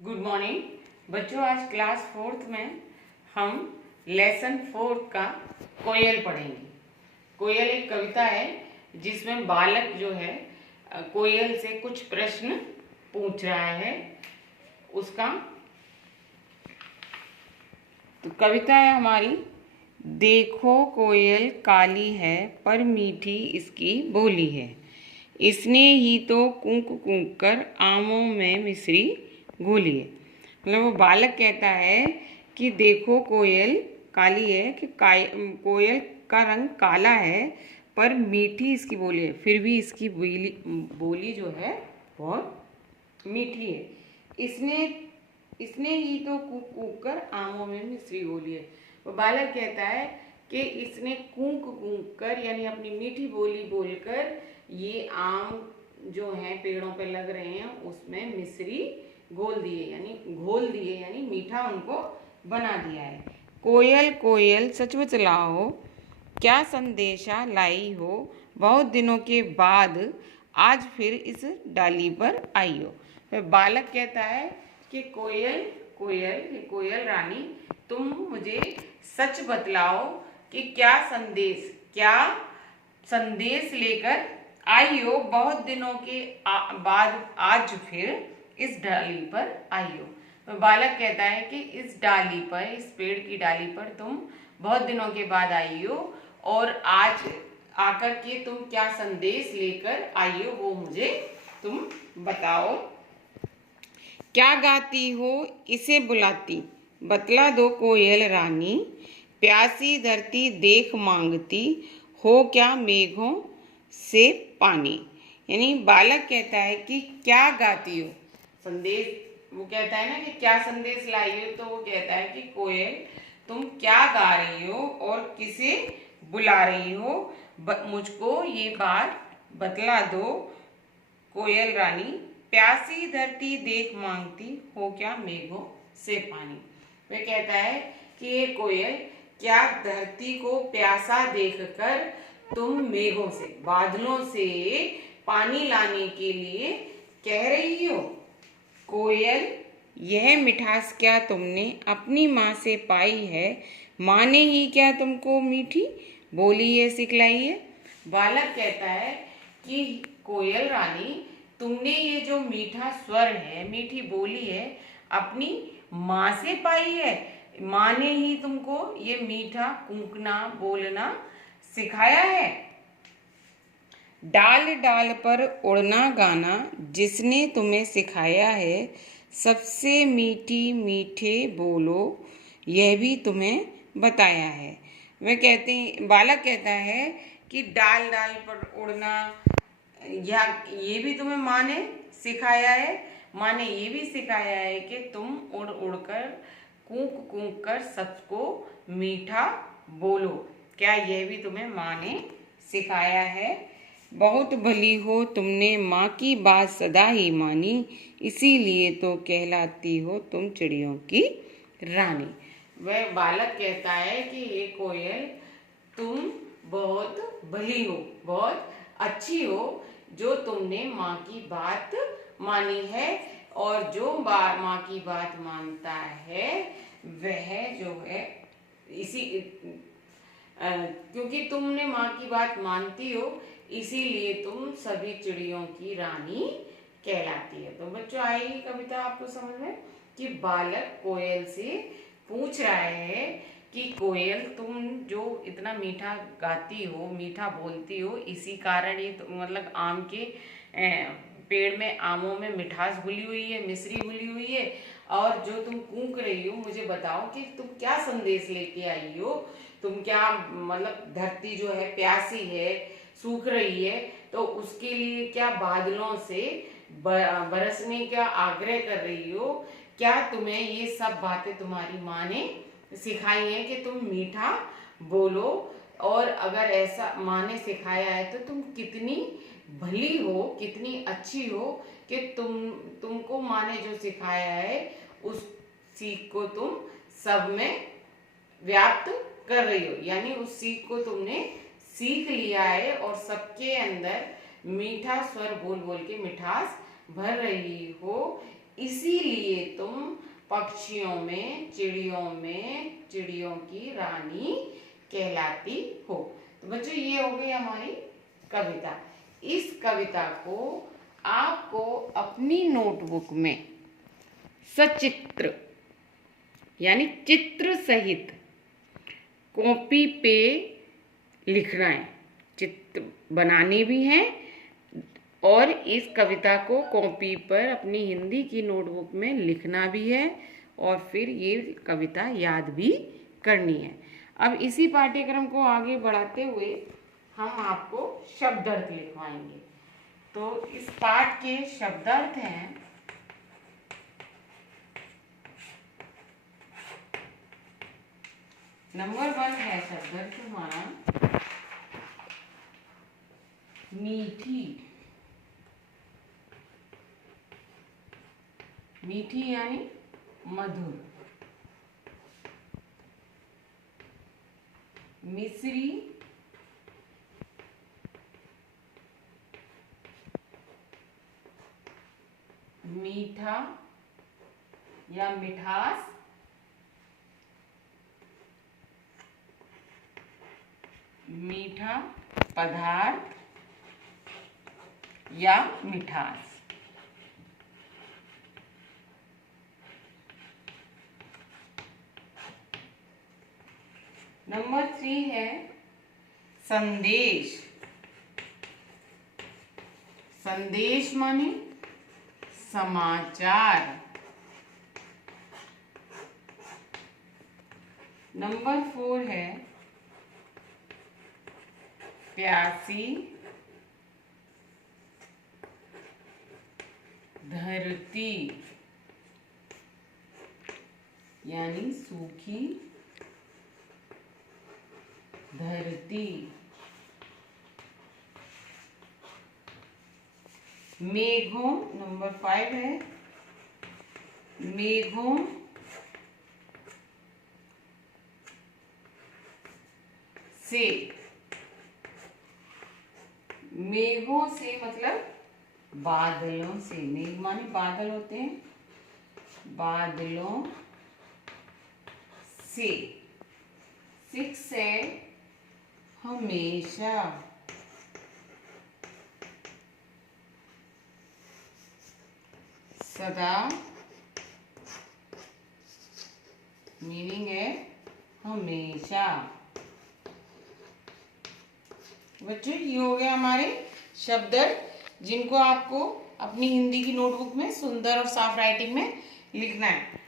Good morning बच्चों। आज class 4th में हम लेसन 4 का कोयल पढ़ेंगे। कोयल एक कविता है जिसमें बालक जो है कोयल से कुछ प्रश्न पूछ रहा है। उसका तो कविता है हमारी। देखो कोयल काली है पर मीठी इसकी बोली है, इसने ही तो कूक कूक कर आमों में मिश्री घोली है। मतलब वो बालक कहता है कि देखो कोयल काली है कि कोयल का रंग काला है पर मीठी इसकी बोली है, फिर भी इसकी बोली जो है बहुत मीठी है। इसने इसने ही तो कूक कूक कर आमों में मिश्री घोली है। वो बालक कहता है कि इसने कूक कूक कर यानी अपनी मीठी बोली बोलकर ये आम जो हैं पेड़ों पे लग रहे हैं उसमें मिश्री घोल दिए यानी मीठा उनको बना दिया है। कोयल कोयल सचमुच लाओ, क्या संदेशा लाई हो, बहुत दिनों के बाद आज फिर इस डाली पर आई हो। फिर बालक कहता है कि कोयल कोयल कोयल रानी, तुम मुझे सच बतलाओ कि क्या संदेश लेकर आई हो, बहुत दिनों के बाद आज फिर इस डाली पर आई हो। तो बालक कहता है कि इस डाली पर, इस पेड़ की डाली पर तुम बहुत दिनों के बाद आई हो और आज आकर के तुम क्या संदेश लेकर आई हो वो मुझे तुम बताओ। क्या गाती हो इसे बुलाती, बतला दो कोयल रानी, प्यासी धरती देख मांगती हो क्या मेघों से पानी। यानी बालक कहता है कि क्या गाती हो, संदेश वो कहता है ना कि क्या संदेश लाई हो, तो वो कहता है कि कोयल तुम क्या गा रही हो और किसे बुला रही हो, मुझको ये बात बतला दो कोयल रानी, प्यासी धरती देख मांगती हो क्या मेघों से पानी। वह कहता है कि ये कोयल क्या धरती को प्यासा देखकर तुम मेघों से, बादलों से पानी लाने के लिए कह रही हो। कोयल यह मिठास क्या तुमने अपनी माँ से पाई है, माँ ने ही क्या तुमको मीठी बोली है सिखलाई है। बालक कहता है कि कोयल रानी, तुमने ये जो मीठा स्वर है, मीठी बोली है, अपनी माँ से पाई है, माँ ने ही तुमको ये मीठा कूकना बोलना सिखाया है। डाल डाल पर उड़ना गाना जिसने तुम्हें सिखाया है, सबसे मीठी मीठे बोलो यह भी तुम्हें बताया है। बालक कहता है कि डाल डाल पर उड़ना या ये भी तुम्हें माँ ने सिखाया है, माँ ने ये भी सिखाया है कि तुम उड़ उड़ कर कूक कूक कर सबको मीठा बोलो, क्या यह भी तुम्हें माँ ने सिखाया है। बहुत भली हो तुमने माँ की बात सदा ही मानी, इसीलिए तो कहलाती हो तुम चिड़ियों की रानी। वह बालक कहता है कि ये कोयल तुम बहुत भली हो, बहुत अच्छी हो, जो तुमने माँ की बात मानी है, और जो माँ की बात मानता है वह जो है क्योंकि तुमने माँ की बात मानती हो इसीलिए तुम सभी चिड़ियों की रानी कहलाती है। तो बच्चों आएगी कविता आपको समझ में कि बालक कोयल से पूछ रहा है कि कोयल तुम जो इतना मीठा गाती हो, मीठा बोलती हो, इसी कारण ये तो मतलब आम के पेड़ में आमों में मिठास घुली हुई है, मिश्री घुली हुई है, और जो तुम कूक रही हो मुझे बताओ कि तुम क्या संदेश लेके आई हो, तुम क्या मतलब धरती जो है प्यासी है, सूख रही है, तो उसके लिए क्या बादलों से बरसने का आग्रह कर रही हो, क्या तुम्हें ये सब बातें तुम्हारी माँ ने सिखाई हैं कि तुम मीठा बोलो, और अगर ऐसा माँ ने सिखाया है तो तुम कितनी भली हो, कितनी अच्छी हो कि तुमको माँ ने जो सिखाया है उस सीख को तुम सब में व्याप्त कर रही हो, यानी उस सीख को तुमने सीख लिया है और सबके अंदर मीठा स्वर बोल बोल के मिठास भर रही हो, इसीलिए तुम पक्षियों में, चिड़ियों की रानी कहलाती हो। तो बच्चों ये हो गई हमारी कविता। इस कविता को आपको अपनी नोटबुक में सचित्र यानी चित्र सहित कॉपी पे लिखना है। चित्र बनाने भी हैं और इस कविता को कॉपी पर अपनी हिंदी की नोटबुक में लिखना भी है और फिर ये कविता याद भी करनी है। अब इसी पाठ्यक्रम को आगे बढ़ाते हुए हम आपको शब्दार्थ लिखवाएंगे। तो इस पाठ के शब्दार्थ हैं नंबर 1 है शब्दार्थ हमारा मीठी। मीठी यानी मधुर। मिश्री मीठा या मिठास। मीठा पदार्थ या मिठास। नंबर 3 है संदेश। संदेश माने समाचार। नंबर 4 है प्यासी धरती यानी सूखी धरती। मेघों नंबर 5 है मेघों से। मेघों से मतलब बादलों से। मेघ माने बादल होते हैं, बादलों से। 6 है हमेशा। सदा मीनिंग है हमेशा। बच्चों ये हो गया हमारे शब्दार्थ जिनको आपको अपनी हिंदी की नोटबुक में सुंदर और साफ राइटिंग में लिखना है।